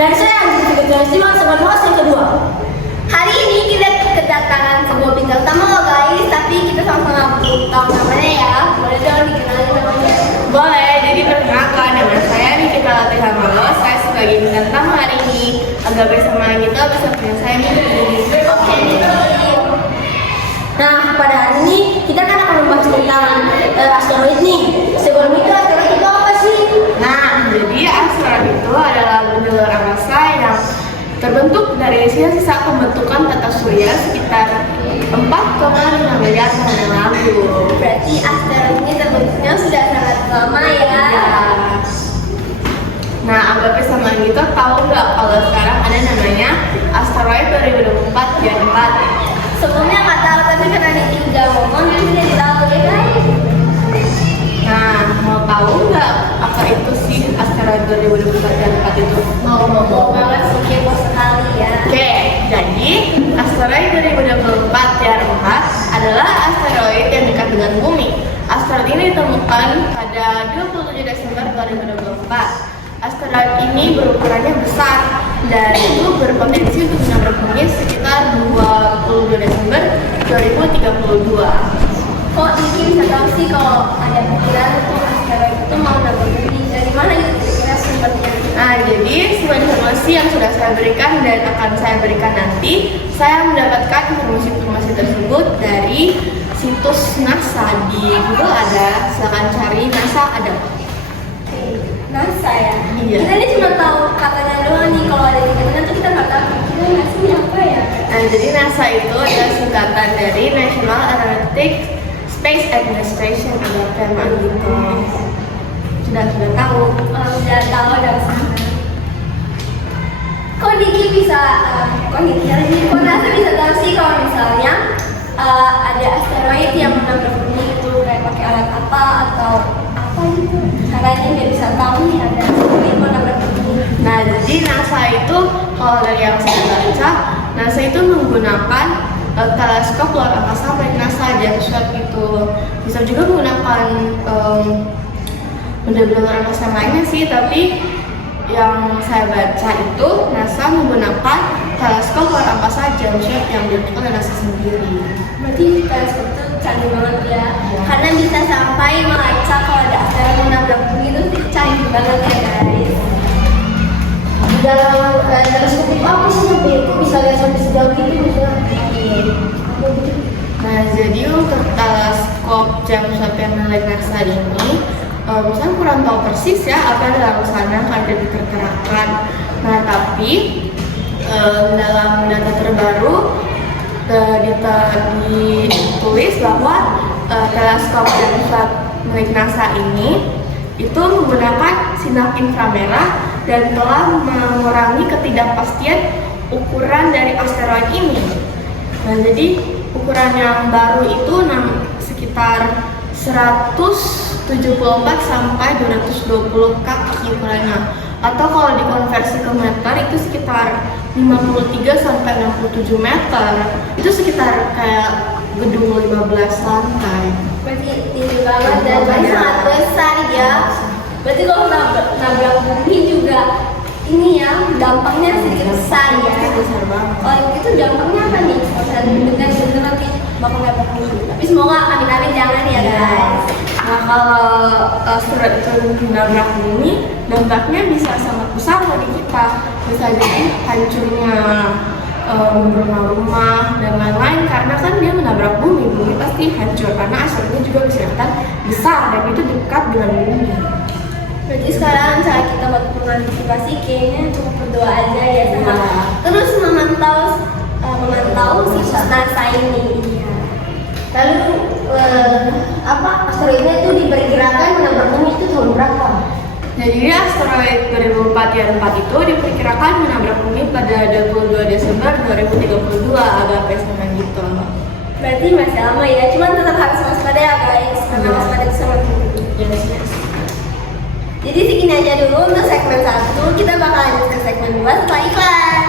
Dan saya Anjing Tiwa sebagai host yang kedua. Hari ini kita kedatangan sebuah bintang tamu loh guys, tapi kita sama-sama belum tahu namanya ya. Boleh dong dikenalin namanya? Boleh, jadi perkenalkan nama saya Nikita Latifah Malo. Saya sebagai bintang tamu hari ini. Agak bersama kita beserta saya Niki. Oke, Niki. Nah, pada hari ini kita kan akan membahas tentang asteroid nih. Sebelum itu asteroid itu apa sih? Nah, jadi asteroid itu adalah benda luar angkasa yang terbentuk dari sisa-sisa pembentukan tata surya sekitar 4,5 miliar tahun yang lalu. Berarti asteroid ini terbentuknya sudah sangat lama ya. Nah, agak bersama kita tahu nggak kalau sekarang ada namanya asteroid 2024 Gen 4. Sebelumnya nggak tahu, tapi karena Niki udah ngomong, jadi tahu deh guys. Nah, mau tahu nggak apa itu sih asteroid 2024 Gen 4 itu? Mau banget sih, kepo sekali ya. Oke, jadi asteroid 2024 Gen 4 adalah asteroid yang dekat dengan bumi. Asteroid ini ditemukan pada 27 Desember 2024. Asteroid ini berukurannya besar dan itu berpotensi untuk menabrak bumi sekitar 22 Desember 2032. Kok Niki bisa tahu sih kalau ada pikiran untuk asteroid itu mau nabrak bumi? Dari mana itu kira-kira sumbernya? Nah, jadi semua informasi yang sudah saya berikan dan akan saya berikan nanti, saya mendapatkan informasi-informasi tersebut dari situs NASA. Di Google ada, silakan cari NASA ada. NASA ya? Iya. Kita ini cuma tahu katanya doang nih, kalau ada tingkatnya tuh kita nggak tahu kira NASA ini apa ya? Nah, jadi NASA itu adalah singkatan dari National Aeronautic Space Administration atau tema gitu. Sudah tahu. Sudah tahu dari sana. Kok Niki bisa, kok NASA bisa tahu sih kalau misalnya ada asteroid yang menabrak bumi itu kayak pakai alat apa atau apa gitu? Karena ini nggak bisa tahu nih ada asteroid menabrak bumi. Nah, jadi NASA itu kalau dari yang saya baca, NASA itu menggunakan teleskop luar angkasa milik NASA, James Webb itu. Bisa juga menggunakan benda-benda luar angkasa yang lainnya sih, tapi yang saya baca itu NASA menggunakan teleskop luar angkasa James Webb yang dibentuk oleh NASA sendiri. Berarti teleskop itu canggih banget ya, karena bisa sampai melacak kalau ada asteroid menabrak bumi itu canggih banget ya guys. Dalam teleskop itu apa sih sampai itu bisa lihat sampai sejauh itu bisa? Nah, jadi untuk teleskop James Webb yang milik NASA ini, saya kurang tahu persis ya apa yang dalam sana ada diperkirakan. Nah, tapi dalam data terbaru ditulis bahwa teleskop James Webb milik NASA ini itu menggunakan sinar inframerah dan telah mengurangi ketidakpastian ukuran dari asteroid ini. Nah, jadi ukuran yang baru itu sekitar 174 sampai 220 kaki ukurannya. Atau kalau dikonversi ke meter itu sekitar 53 sampai 67 meter. Itu sekitar kayak gedung 15 lantai. Berarti tinggi banget dan sangat besar ya. Berarti kalau nabrak bumi juga ini ya dampaknya sedikit besar ya. Besar banget. Kalau itu dampaknya apa nih? Kalau saya dengar bener nanti bakal nabrak bumi. Tapi semoga amin-amin jangan ya guys. Nah, kalau asteroid itu menabrak bumi, dampaknya bisa sangat besar bagi kita. Bisa jadi hancurnya rumah-rumah dan lain-lain, karena kan dia menabrak bumi pasti hancur karena asteroidnya juga bisa besar dan itu dekat dengan bumi. Berarti sekarang cara kita buat mengantisipasi kayaknya cukup berdoa aja ya sama terus memantau situs NASA ini. Lalu apa asteroidnya itu diperkirakan menabrak bumi itu tahun berapa? Jadi asteroid 2004 Gen 4 itu diperkirakan menabrak bumi pada 22 Desember 2032, agak sama gitu. Berarti masih lama ya, cuman tetap harus waspada ya guys, karena waspada itu sangat penting. Yes. Jadi segini aja dulu untuk segmen 1, kita bakal lanjut ke segmen 2 setelah iklan.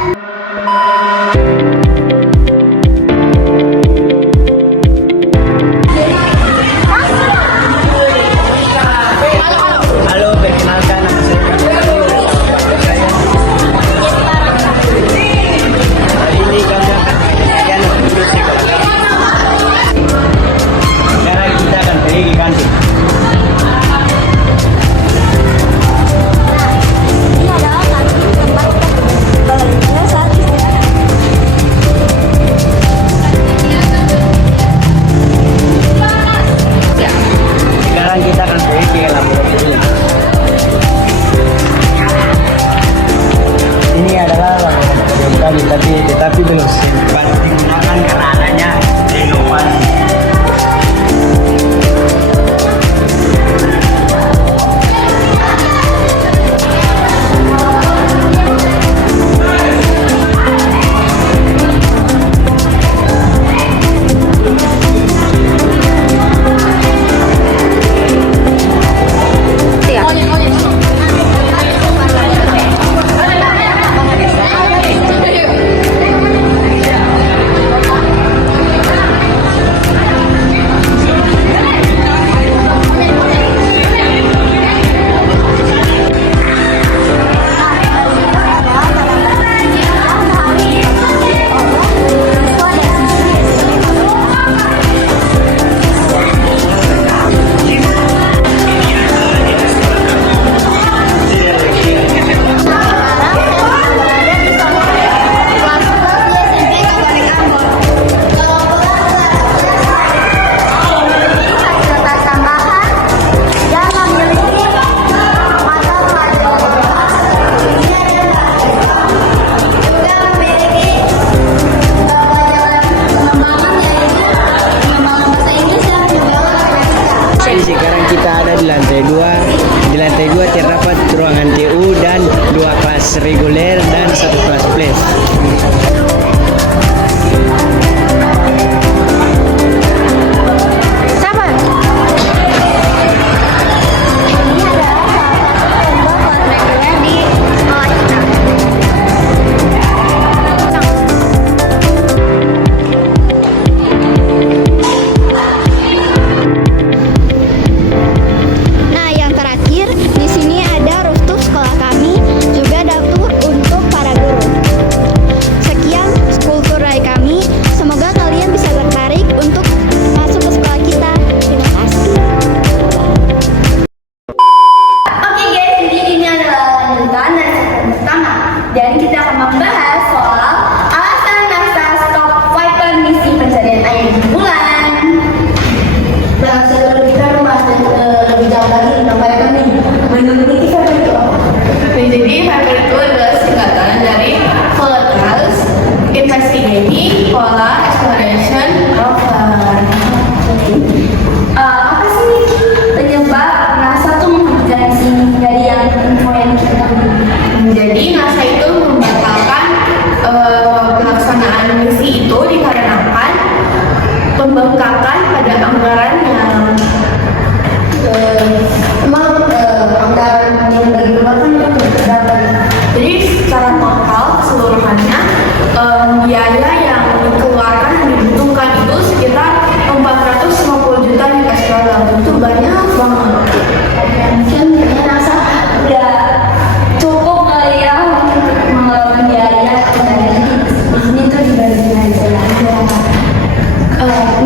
Halo, perkenalkan nama saya lagi, tetapi belum sempat digunakan karena adanya renovasi. Sekarang kita ada di lantai 2. Di lantai 2 terdapat ruangan TU dan 2 kelas reguler dan 1 kelas plus. Nah, yang terakhir di sini ada rooftop sekolah kami, juga dapur untuk para guru. Sekian kultur dari kami. Semoga kalian bisa tertarik untuk masuk ke sekolah kita. Terima kasih. Oke guys, jadi ini adalah lanjutan dari segmen pertama. Dan kita akan membahas soal alasan NASA stop Viper misi pencarian air di bulan. Nah, sebelum kita membahas lebih jauh lagi tentang Viper nih, menurut kita Viper itu apa? Jadi Viper itu adalah singkatan dari Volatiles Investigating Polar Exploration Rover. Apa sih penyebab NASA tuh menghentikan misi ini dari yang info yang kita Jadi NASA itu membatalkan pelaksanaan misi itu dikarenakan pembengkakan pada anggaran yang emang anggaran yang dikeluarkan itu berapa? jadi secara total keseluruhannya biaya yang dikeluarkan dan dibutuhkan itu sekitar 450 juta US dollar. Itu banyak banget. Mungkin kayaknya NASA udah cukup kali ya untuk mengeluarkan biaya dari di sini tuh dibandingin aja.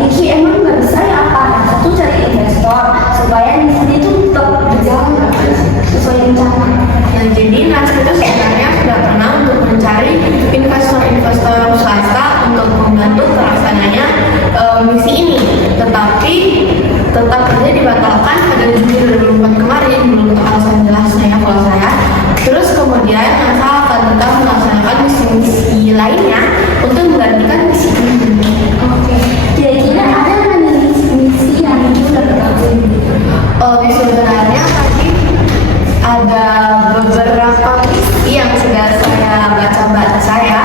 Niki emang nggak bisa ya apa? Satu cari investor supaya di sini tuh tetap berjalan sesuai rencana. Nah, jadi NASA itu sebenarnya sudah pernah untuk mencari investor-investor swasta untuk membantu terlaksananya misi ini, tetapi tetap saja dibatalkan pada Juni 2004 kemarin. Belum tahu alasan jelasnya ya kalau saya. Terus kemudian NASA akan tetap melaksanakan misi-misi lainnya untuk menggantikan misi ini. Oke, kira-kira ada nggak nih misi yang itu terkait? Sebenarnya tadi ada beberapa misi yang sudah saya baca saya.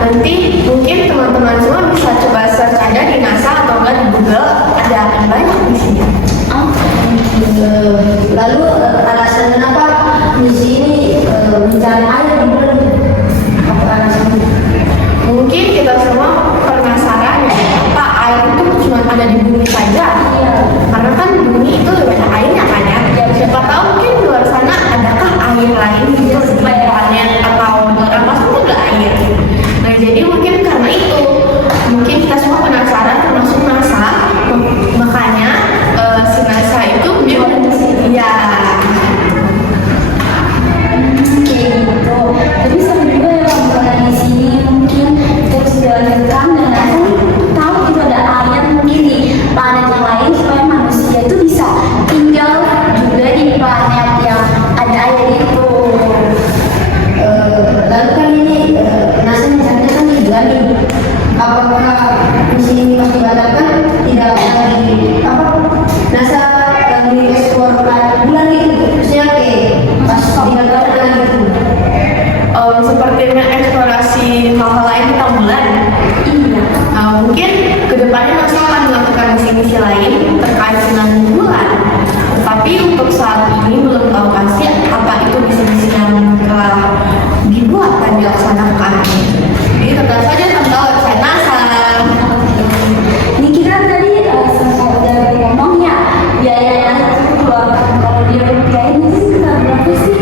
Nanti mungkin teman-teman semua bisa coba search aja di NASA atau enggak di Google, ada akan banyak misinya. Lalu alasan kenapa misi ini mencari air di bulan? Apa alasannya? Mungkin kita semua penasaran ya, apa air itu cuma ada di bumi saja? Karena kan bumi itu lebih banyak airnya kan ya. Siapa tahu mungkin di luar sana adakah air lain gitu di planet atau di atas itu ada air. Nah, jadi mungkin karena itu mungkin kita semua penasaran termasuk NASA. Makanya si NASA itu dia ya. Kayak gitu. seperti mengeksplorasi hal-hal lain tentang bulan. Iya. Mungkin kedepannya NASA akan melakukan misi-misi lain terkait dengan bulan. Tapi untuk saat ini belum tahu pasti apa itu misi-misi yang telah dibuat dan dilaksanakan. Jadi tetap saja tentang website NASA. Ini kita tadi sempat udah ngomong ya biaya yang harus dikeluarkan kalau dia rupiahin itu sekitar berapa sih?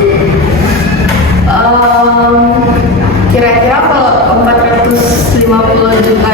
Kira-kira kalau 450 juta